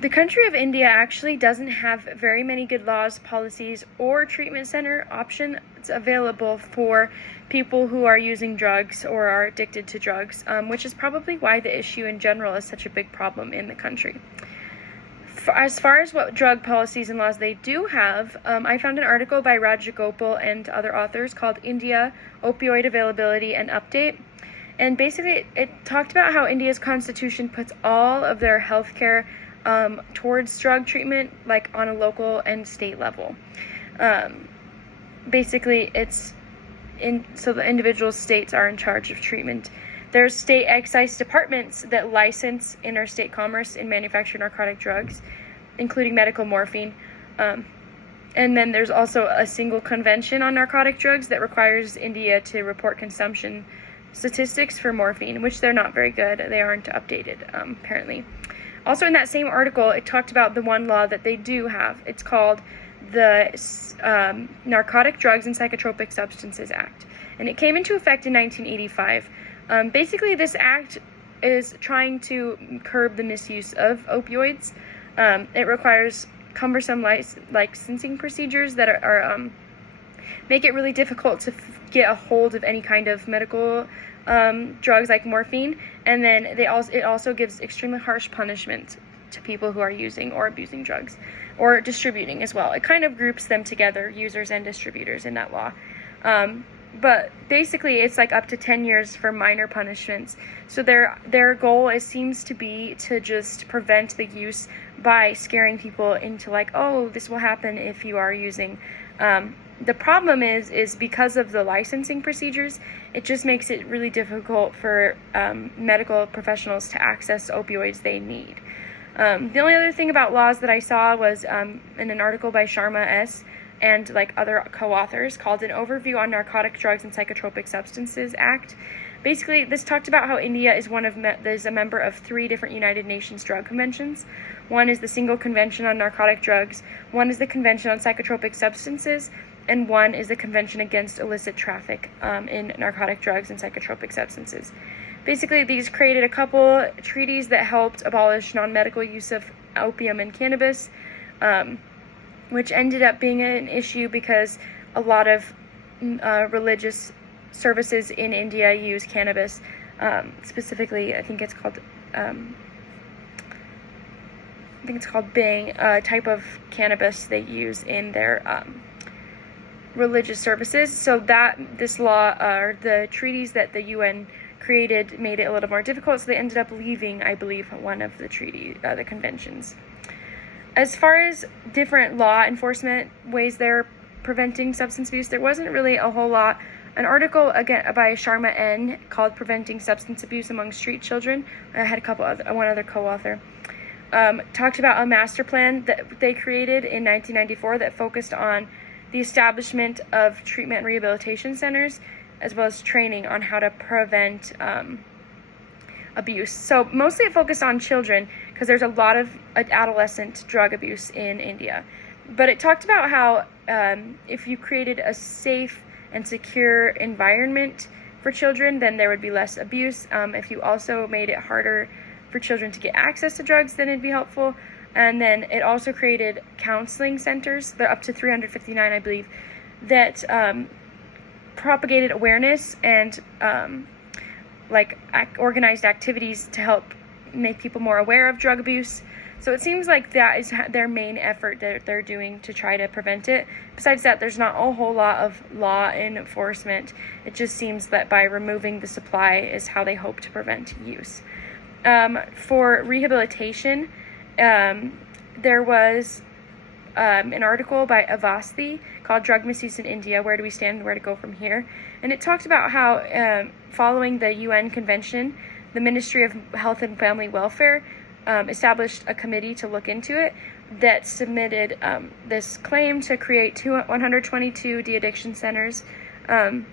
The country of India actually doesn't have very many good laws, policies, or treatment center options available for people who are using drugs or are addicted to drugs, which is probably why the issue in general is such a big problem in the country. As far as what drug policies and laws they do have, I found an article by Rajagopal and other authors called India, Opioid Availability and Update. And basically, it talked about how India's constitution puts all of their healthcare towards drug treatment, like on a local and state level. Basically, so the individual states are in charge of treatment. There's state excise departments that license interstate commerce in manufactured narcotic drugs, including medical morphine. And then there's also a single convention on narcotic drugs that requires India to report consumption statistics for morphine, which they're not very good. They aren't updated, apparently. Also, in that same article, it talked about the one law that they do have. It's called the Narcotic Drugs and Psychotropic Substances Act, and it came into effect in 1985. Basically, this act is trying to curb the misuse of opioids. It requires cumbersome licensing procedures that are make it really difficult to get a hold of any kind of medical drugs like morphine, and then it also gives extremely harsh punishment to people who are using or abusing drugs or distributing as well. It kind of groups them together, users and distributors, in that law. But basically, it's like up to 10 years for minor punishments. So their goal seems to be to just prevent the use by scaring people into like, oh, this will happen if you are using. The problem is because of the licensing procedures, it just makes it really difficult for medical professionals to access opioids they need. The only other thing about laws that I saw was in an article by Sharma S. and like other co-authors called An Overview on Narcotic Drugs and Psychotropic Substances Act. Basically, this talked about how India is is a member of 3 different United Nations drug conventions. One is the Single Convention on Narcotic Drugs, one is the Convention on Psychotropic Substances, and one is the Convention Against Illicit Traffic in Narcotic Drugs and Psychotropic Substances. Basically, these created a couple treaties that helped abolish non-medical use of opium and cannabis, which ended up being an issue because a lot of religious services in India use cannabis. Specifically, I think it's called Bhang, a type of cannabis they use in their religious services. So that this law, or the treaties that the UN created, made it a little more difficult. So they ended up leaving, I believe, one of the the conventions. As far as different law enforcement ways they're preventing substance abuse, there wasn't really a whole lot. An article again by Sharma N. called Preventing Substance Abuse Among Street Children, I had one other co-author, talked about a master plan that they created in 1994 that focused on the establishment of treatment and rehabilitation centers, as well as training on how to prevent abuse. So mostly it focused on children because there's a lot of adolescent drug abuse in India. But it talked about how if you created a safe and secure environment for children, then there would be less abuse. If you also made it harder for children to get access to drugs, then it'd be helpful. And then it also created counseling centers, they're up to 359, I believe, that propagated awareness and organized activities to help make people more aware of drug abuse. So it seems like that is their main effort that they're doing to try to prevent it. Besides that, there's not a whole lot of law enforcement. It just seems that by removing the supply is how they hope to prevent use. For rehabilitation, there was an article by Avasthi called Drug Misuse in India, Where Do We Stand and Where to Go From Here? And it talked about how following the UN Convention, the Ministry of Health and Family Welfare established a committee to look into it that submitted this claim to create 122 de-addiction centers in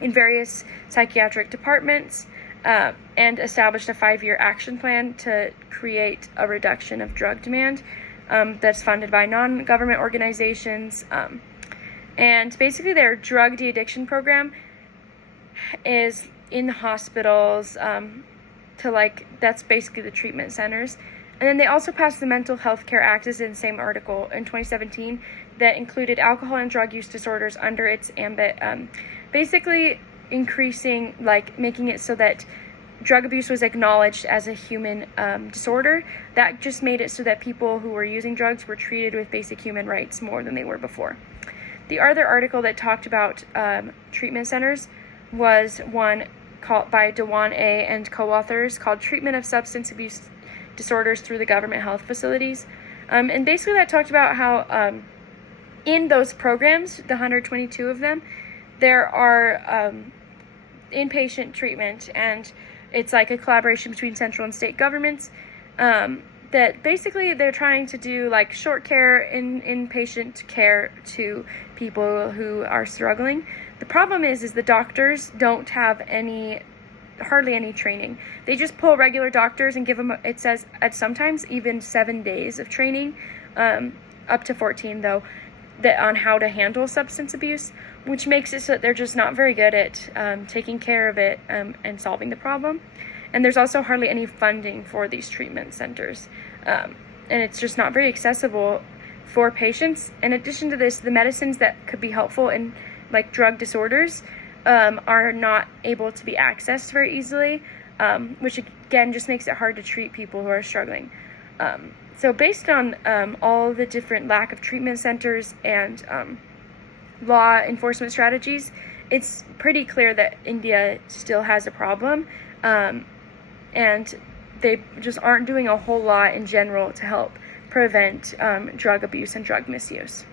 various psychiatric departments and established a 5-year action plan to create a reduction of drug demand that's funded by non-government organizations. And basically their drug de-addiction program is in hospitals that's basically the treatment centers. And then they also passed the Mental Health Care Act, as in the same article, in 2017, that included alcohol and drug use disorders under its ambit, basically increasing, making it so that drug abuse was acknowledged as a human disorder. That just made it so that people who were using drugs were treated with basic human rights more than they were before. The other article that talked about treatment centers was one called by Dewan A. and co-authors called Treatment of Substance Abuse Disorders Through the Government Health Facilities. And basically that talked about how in those programs, the 122 of them, there are inpatient treatment, and it's like a collaboration between central and state governments that basically they're trying to do like short care, inpatient care to people who are struggling. The problem is the doctors don't have hardly any training. They just pull regular doctors and give them, it says at sometimes even 7 days of training, up to 14 though, on how to handle substance abuse, which makes it so that they're just not very good at taking care of it and solving the problem. And there's also hardly any funding for these treatment centers. And it's just not very accessible for patients. In addition to this, the medicines that could be helpful in like drug disorders are not able to be accessed very easily, which again just makes it hard to treat people who are struggling. So based on all the different lack of treatment centers and law enforcement strategies, it's pretty clear that India still has a problem, and they just aren't doing a whole lot in general to help prevent drug abuse and drug misuse.